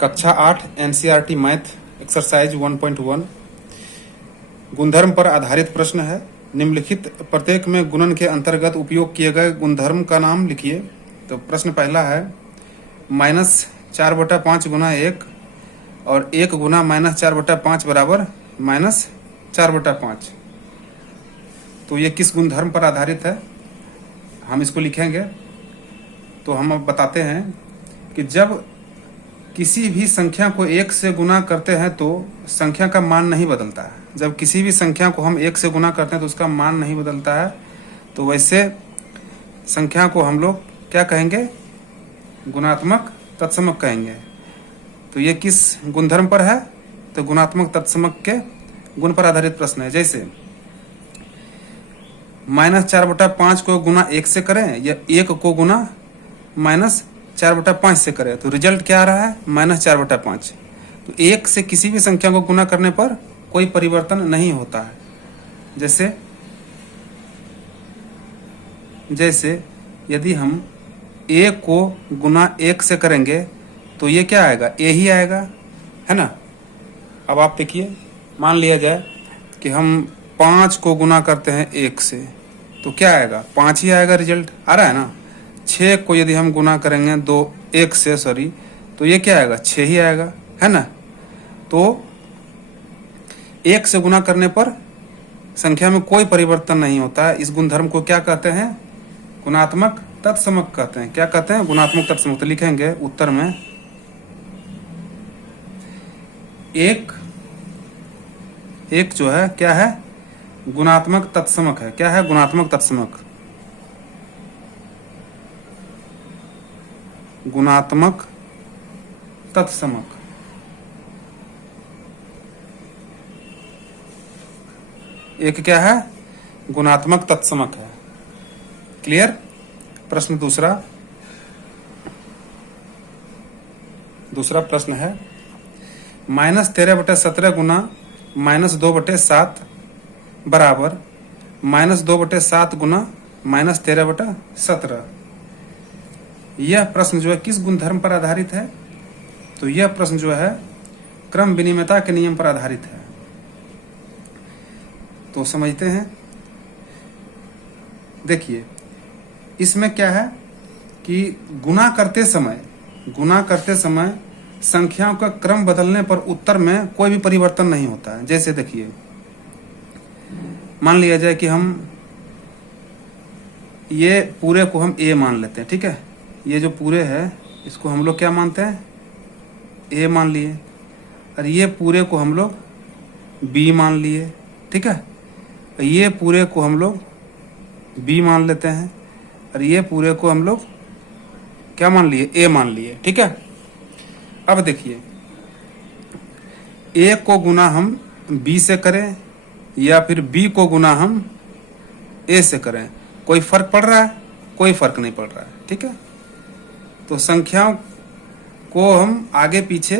कक्षा 8 NCERT math exercise 1.1 गुणधर्म पर आधारित प्रश्न है। निम्नलिखित प्रत्येक में गुणन के अंतर्गत उपयोग किए गए गुणधर्म का नाम लिखिए। तो प्रश्न पहला है -4/5 गुना 1 और 1 गुना -4/5 बराबर -4/5। तो ये किस गुणधर्म पर आधारित है, हम इसको लिखेंगे। तो हम अब बताते हैं कि जब किसी भी संख्या को 1 से गुना करते हैं तो संख्या का मान नहीं बदलता है। जब किसी भी संख्या को हम 1 से गुना करते हैं तो उसका मान नहीं बदलता है। तो वैसे संख्या को हम लोग क्या कहेंगे, गुणात्मक तत्समक कहेंगे। तो ये किस गुणधर्म पर है, तो गुणात्मक तत्समक के गुण पर आधारित प्रश्न है। जैसे -4/5 को गुना 1 से करें या 1 को गुना -4/5 से करें तो रिजल्ट क्या आ रहा है, -4/5। तो 1 से किसी भी संख्या को गुना करने पर कोई परिवर्तन नहीं होता है। जैसे यदि हम a को गुना 1 से करेंगे तो ये क्या आएगा, a ही आएगा, है ना। अब आप देखिए, मान लिया जाए कि हम 5 को गुना करते हैं 1 से तो क्या आएगा, 5 ही आएगा, रिजल्ट आ रहा है ना। 6 को यदि हम गुना करेंगे 1 से तो ये क्या आएगा, 6 ही आएगा, है ना। तो 1 से गुना करने पर संख्या में कोई परिवर्तन नहीं होता है। इस गुणधर्म को क्या कहते हैं, गुणात्मक तत्समक कहते हैं। क्या कहते हैं, गुणात्मक तत्समक। तो लिखेंगे उत्तर में एक जो है क्या है, गुणात्मक तत्समक है। क्या है, गुणात्मक तत्समक। गुणात्मक तत्समक। एक क्या है, गुणात्मक तत्समक है। क्लियर। प्रश्न दूसरा प्रश्न है -13/17 गुना -2/7 बराबर -2/7 गुना -13/17। यह प्रश्न जो है किस गुणधर्म पर आधारित है, तो यह प्रश्न जो है क्रम विनिमयता के नियम पर आधारित है। तो समझते हैं। देखिए इसमें क्या है कि गुना करते समय संख्याओं का क्रम बदलने पर उत्तर में कोई भी परिवर्तन नहीं होता है। जैसे देखिए, मान लिया जाए कि हम ये पूरे को हम a मान लेते हैं, ठीक है। ये जो पूरे है इसको हम लोग क्या मानते हैं, a मान लिए, और ये पूरे को हम लोग b मान लिए, ठीक है। ये पूरे को हम लोग b मान लेते हैं और ये पूरे को हम लोग क्या मान लिए, a मान लिए, ठीक है। अब देखिए, a को गुना हम b से करें या फिर b को गुना हम a से करें, कोई फर्क पड़ रहा है, कोई फर्क नहीं पड़ रहा है, ठीक है। तो संख्याओं को हम आगे पीछे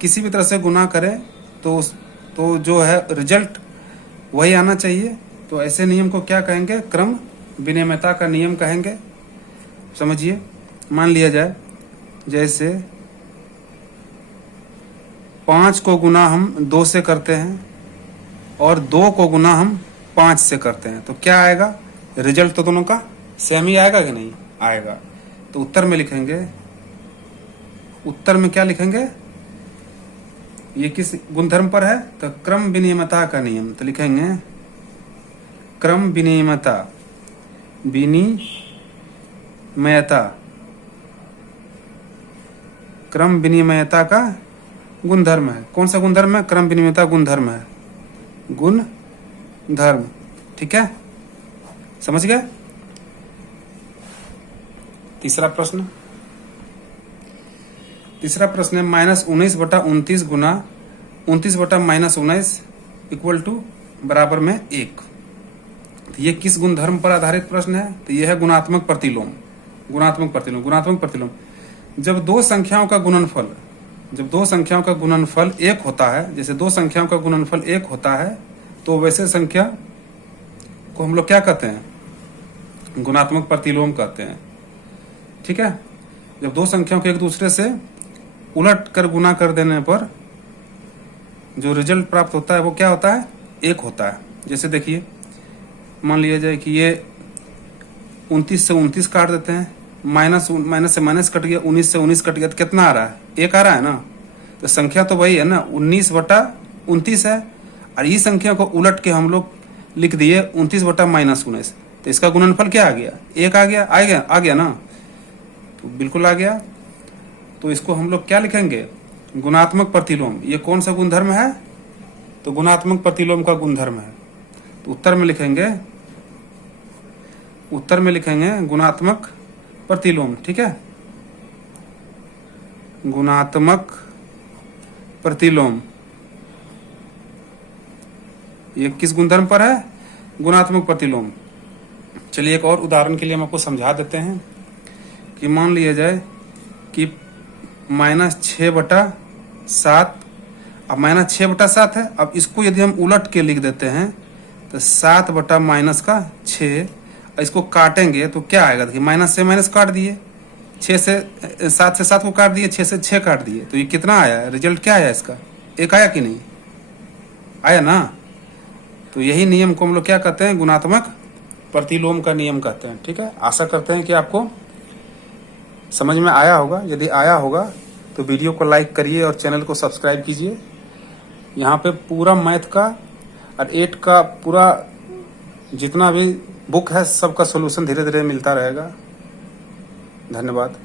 किसी भी तरह से गुना करें तो जो है रिजल्ट वही आना चाहिए। तो ऐसे नियम को क्या कहेंगे, क्रम विनिमयता का नियम कहेंगे। समझिए, मान लिया जाए जैसे 5 को गुना हम 2 से करते हैं और 2 को गुना हम 5 से करते हैं तो क्या आएगा, रिजल्ट तो दोनों का सेम ही आएगा कि नहीं आएगा। तो उत्तर में लिखेंगे, उत्तर में क्या लिखेंगे, ये किस गुणधर्म पर है, तो क्रम विनिमयता का नियम। तो लिखेंगे क्रम विनिमयता क्रम विनिमयता का गुणधर्म है। कौन सा गुणधर्म है, क्रम विनिमयता गुणधर्म है, गुणधर्म, ठीक है। समझ गए। तीसरा प्रश्न है -19/29 गुना 29/-19 इक्वल टू बराबर में 1। तो ये किस गुणधर्म पर आधारित प्रश्न है, तो यह है गुणात्मक प्रतिलोम। जब दो संख्याओं का गुणनफल 1 होता है, जैसे 2 संख्याओं का गुणनफल 1 होता है तो वैसे संख्या को हम लोग क्या कहते हैं, गुणात्मक प्रतिलोम कहते हैं, ठीक है। जब दो संख्याओं के एक दूसरे से उलट कर गुना कर देने पर जो रिजल्ट प्राप्त होता है वो क्या होता है, 1 होता है। जैसे देखिए, मान लिया जाए कि ये 29 से 29 काट देते हैं, माइनस से माइनस कट गया, 19 से 19 कट गया, तो कितना आ रहा है, 1 आ रहा है ना। तो संख्या तो वही है ना, 19/29 है, और इस संख्या को उलट के हम लोग लिख दिए 29/-19। तो इसका गुणनफल क्या आ गया, 1 आ गया ना, तो बिल्कुल आ गया। तो इसको हम लोग क्या लिखेंगे, गुणात्मक प्रतिलोम। ये कौन सा गुणधर्म है, तो गुणात्मक प्रतिलोम का गुणधर्म है। तो उत्तर में लिखेंगे गुणात्मक प्रतिलोम। ठीक है, गुणात्मक प्रतिलोम ये किस गुणधर्म पर है, गुणात्मक प्रतिलोम। चलिए एक और उदाहरण के लिए हम आपको समझा देते हैं कि मान लिया जाए कि -6/7, अब -6/7 है। अब इसको यदि हम उलट के लिख देते हैं तो 7/-6, इसको काटेंगे तो क्या आएगा, देखिए माइनस से माइनस काट दिए, 7 से 7 को काट दिए, 6 से 6 काट दिए, तो ये कितना आया, रिजल्ट क्या आया इसका, 1 आया कि नहीं आया ना। तो यही नियम को हम लोग क्या कहते हैं, गुणात्मक प्रतिलोम का नियम कहते हैं। ठीक है, आशा करते हैं कि आपको समझ में आया होगा। यदि आया होगा तो वीडियो को लाइक करिए और चैनल को सब्सक्राइब कीजिए। यहाँ पे पूरा मैथ का और 8 का पूरा जितना भी बुक है सबका सॉल्यूशन धीरे धीरे मिलता रहेगा। धन्यवाद।